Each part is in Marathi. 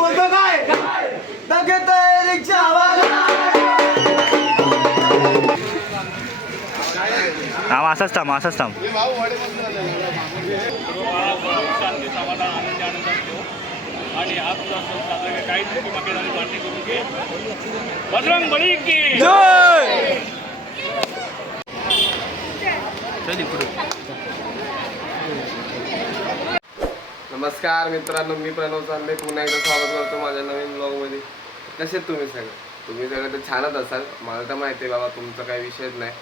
बोलतो काय हा असाच थांब असाच थांब. आणि आज साजरा काही बजरंग बली की जय. नमस्कार मित्रांनो, मी प्रणव चांदे पुन्हा एकदा स्वागत करतो माझ्या नवीन ब्लॉगमध्ये. कसे तुम्ही सगळं तर छानच असाल. मला तर माहिती आहे बाबा, तुमचा काही विषयच नाही.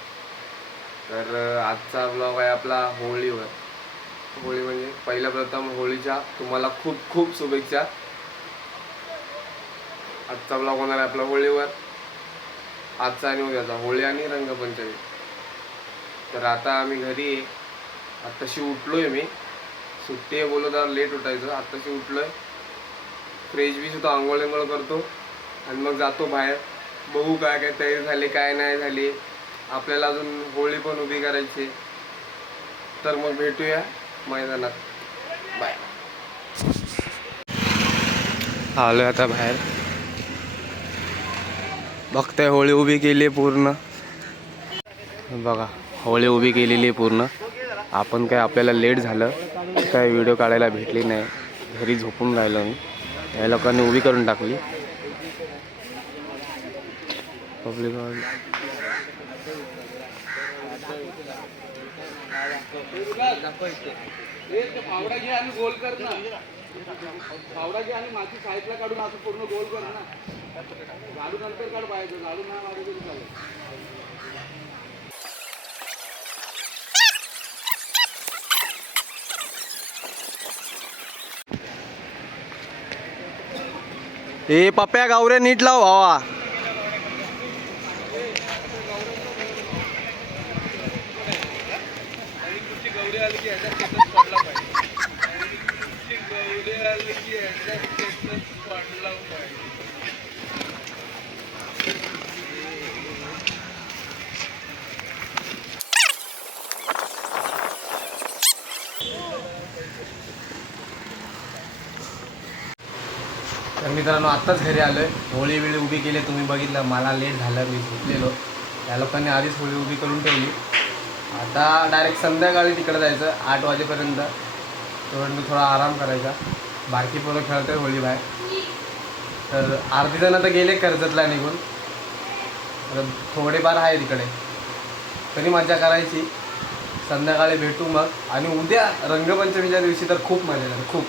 तर आजचा ब्लॉग आहे आपला होळीवर. होळी म्हणजे पहिल्या प्रथम होळीच्या तुम्हाला खूप खूप शुभेच्छा. आजचा ब्लॉग होणार आहे आपला होळीवर. आजचा आणि उद्याचा होळी आणि रंगपंचमी. तर आता आम्ही घरी आहे. आत्ताशी उठलोय मी. सुट्टी आहे बोलू तर लेट उठायचं. आत्ताशी उठलोय, फ्रेश बी सुद्धा आंघोळ करतो आणि मग जातो बाहेर. बघू काय काय तयारी झाली काय नाही झाली. आपल्याला अजून होळी पण उभी करायची. तर मग भेटूया मैदानात. बाय. आलोय आता बाहेर. बघताय होळी उभी केली पूर्ण. बघा होळी उभी केलेली पूर्ण. आपण काय आपल्याला लेट झालं, काय व्हिडिओ काढायला भेटली नाही. घरी झोपून राहिलो मी. या लोकांनी उभी करून टाकली. पब्लिक फावडा घे आणि गोल कर ना. फावडा घे आणि माती साईडला काढून असं पूर्ण गोल कर ना. झाडू नंतर काढ पाहिजे. झाडू नाही मारू तरी चालेल. ए पप्प्या गावरे नीट लाव भावा. गौरी आली की ह्याचा स्टेटस पडला पाहिजे. गौरी आली की ह्याचा स्टेटस पडला पाहिजे. तर मित्रांनो आत्ताच घरी आलोय. होळी वेळी उभी केली तुम्ही बघितलं. मला लेट झालं, मी झोपलेलो. त्या लोकांनी आधीच होळी उभी करून ठेवली. आता डायरेक्ट संध्याकाळी तिकडे जायचं 8 वाजेपर्यंत. तोपर्यंत थोडा आराम करायचा. बारकी पोरं खेळतोय होळी बाहेर. तर अर्धी जण तर गेले कर्जतला निघून. तर थोडेफार आहे तिकडे. तरी मजा करायची. संध्याकाळी भेटू मग. आणि उद्या रंगपंचमीच्या दिवशी तर खूप मजा येणार. खूप.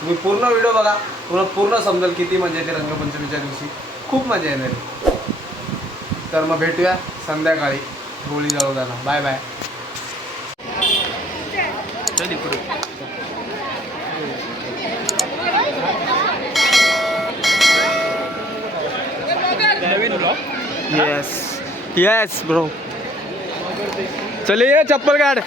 तुम्ही पूर्ण व्हिडिओ बघा, तुम्हाला पूर्ण समजेल किती मजा येते रंगपंचमीच्या दिवशी. खूप मजा येणार. तर मग भेटूया संध्याकाळी होळी जळवताना. Bye bye. Yes yes bro. चलिए चप्पल काढ.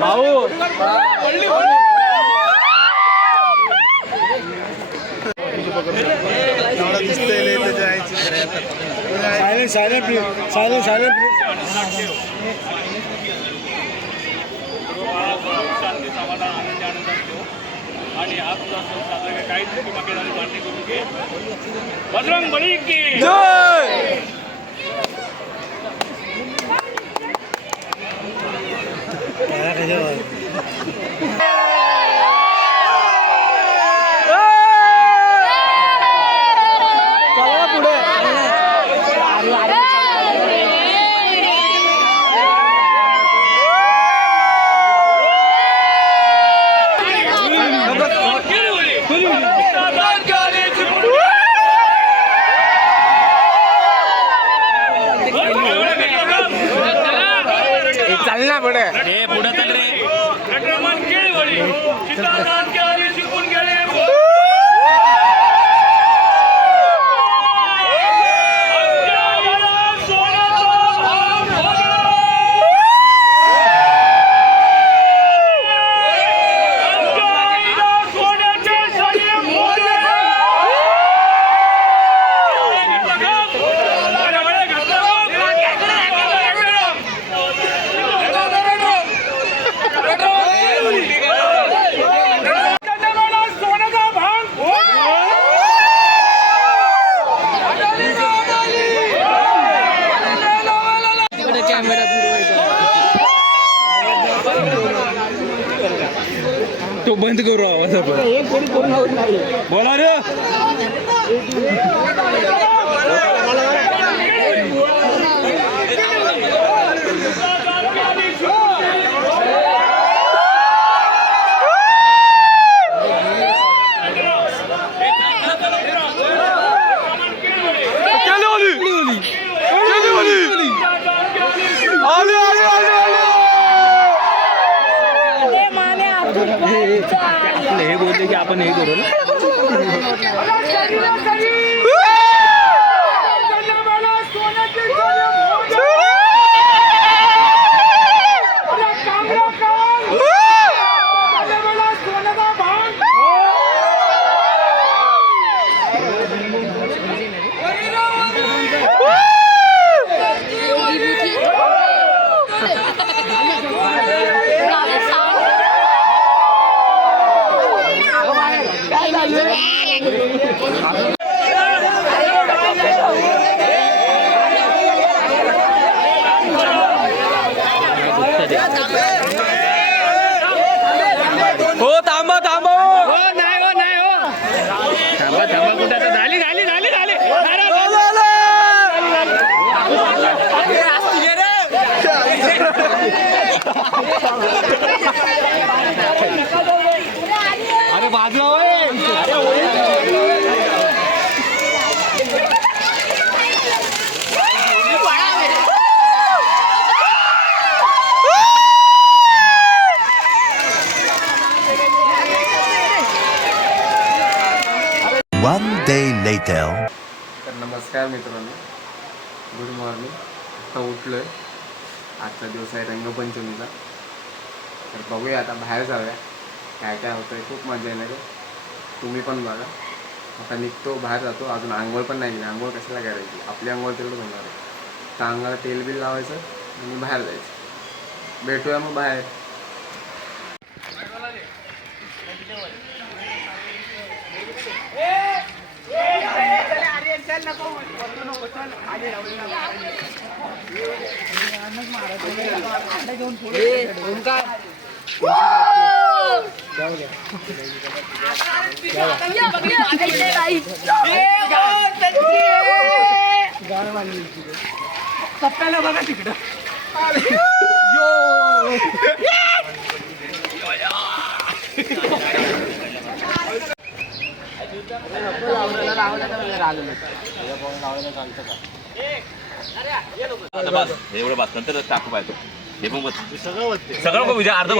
भाऊ आणि आज साजरा काही बजरंग बली की जय. पुढे चल रे. बंद करू आवाज बोला रे हे बोलले की आपण हे करू ना हो थांबा थांबा हो नाही हो नाही हो थांबा थांबा कुठे आता झाली झाली झाली झाली अरे बाजू One day later. तर नमस्कार मित्रांनो, गुड मॉर्निंग. आत्ता उठलो आहे. आजचा दिवस आहे रंगपंचमीचा. तर बघूया आता बाहेर जाऊया काय काय होतं आहे. खूप मजा येणार आहे. तुम्ही पण बघा. आता निघतो बाहेर जातो. अजून आंघोळ पण नाही केली. आंघोळ कशाला करायची, आपली आंघोळ तेवढं होणार आहे. तर अंगाला तेल बिल लावायचं आणि बाहेर जायचं. भेटूया मग बाहेर. सप्प्याला बघा तिकडं एवढं बस नंतर टाकू पाहिजे हे पण सगळं पण विचार अर्ध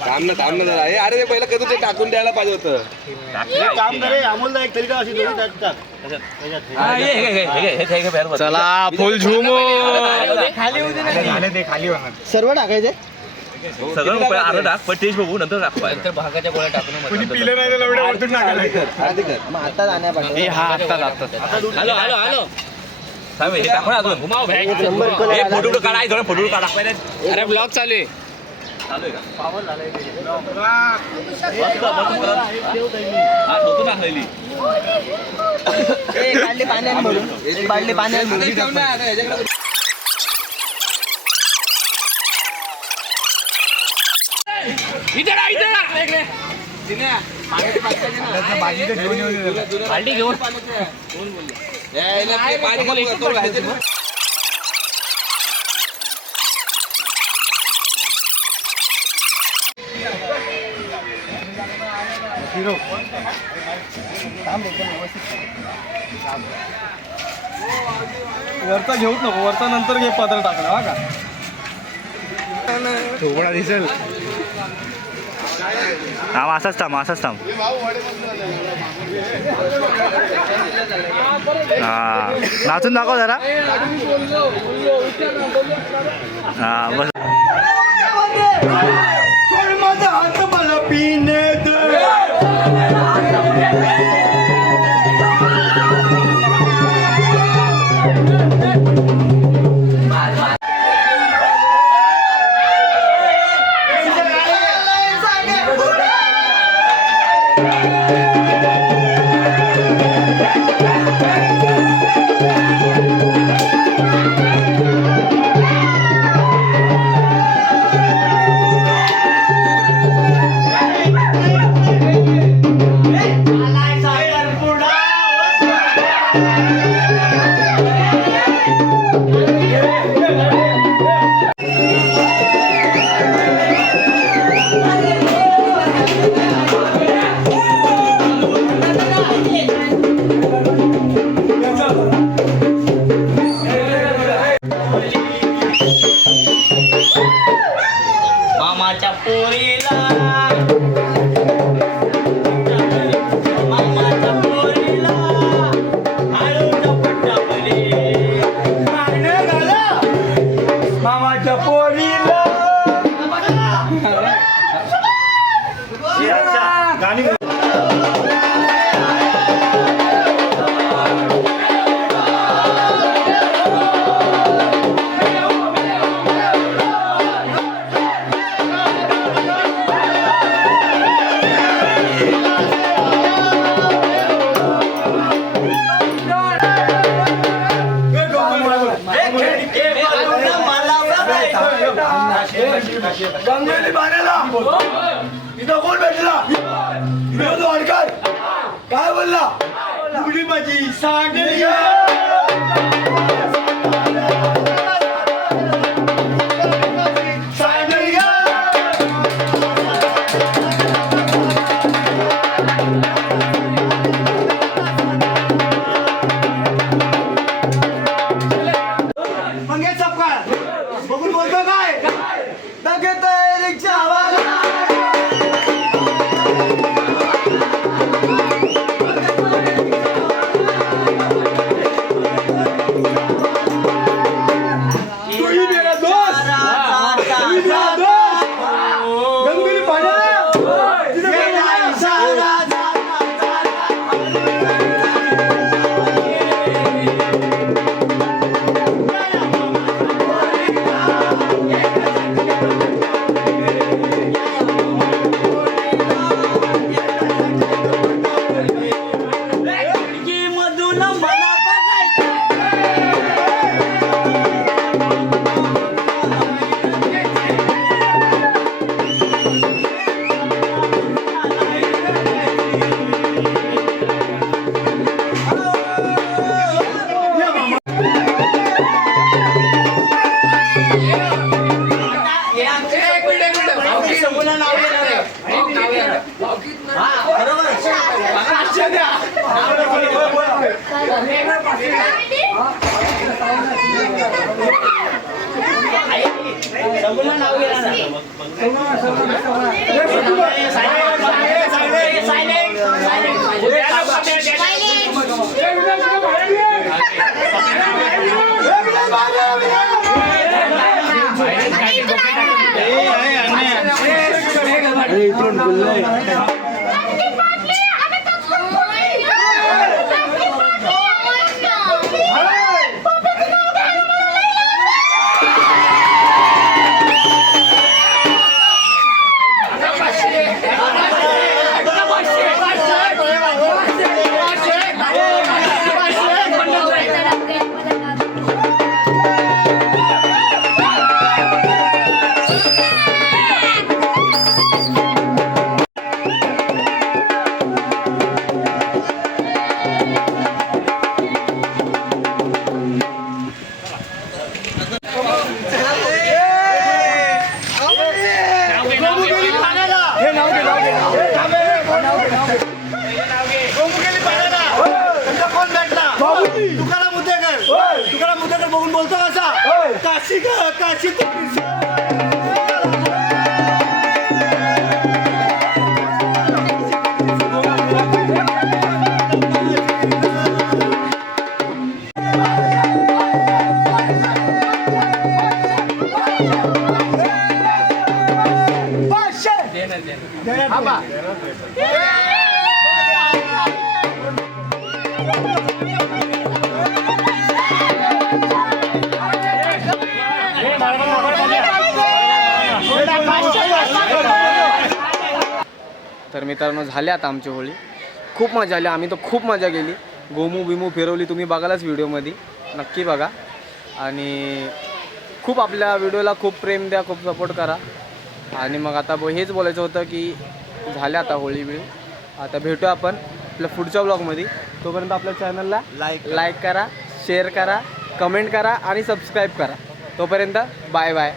थांब ना जरा अरे पहिलं कधी ते टाकून द्यायला पाहिजे होतं चला फुल झुमो. सर्व टाकायचे सगळं अर्ध टाक पण टेस्ट बघू नंतर टाकू पाहिजे भागाच्या गोळ्या टाकून मग आता जाण्यापासून हा आत्ता हॅलो हॅलो हॅलो थांब हे टाकू ना अजून घुमाव बॅग फोटो काढा थोडं फोटो काढा अरे ब्लॉग चालू आहे. चालू आहे का पावर झालाय हा ठेवतो ना खाली बाटली पाण्याने भरून बाटली पाण्याने भरून बाल्टी घेऊन वरचा घेऊच नको, वरचा नंतर घे पत्र टाकलं हा का थोडा दिसेल. थांब असाच थांब असाच थांब हा नाचून दाखव जरा हा बस गंगेली पाण्याला इथं कोण भेटला विनोद वाडकर काय बोलला उघडी माझी सांगली बघून बोलतो काय तुकाराम मुद्देकर बघून बोलतो कसा काशी काशी तर मित्रांनो झाले आता आमची होळी. खूप मजा आली, आम्ही तर खूप मजा केली. गोमू बिमू फिरवली, तुम्ही बघालाच व्हिडिओमध्ये, नक्की बघा. आणि खूप आपल्या व्हिडिओला खूप प्रेम द्या, खूप सपोर्ट करा. आणि मग आता हेच बोलायचं होतं की झाले आता होळी बिळी. आता भेटू आपण आपल्या पुढच्या ब्लॉगमध्ये. तोपर्यंत आपल्या चॅनलला लाईक करा, शेअर करा, कमेंट करा आणि सबस्क्राईब करा. तोपर्यंत बाय बाय.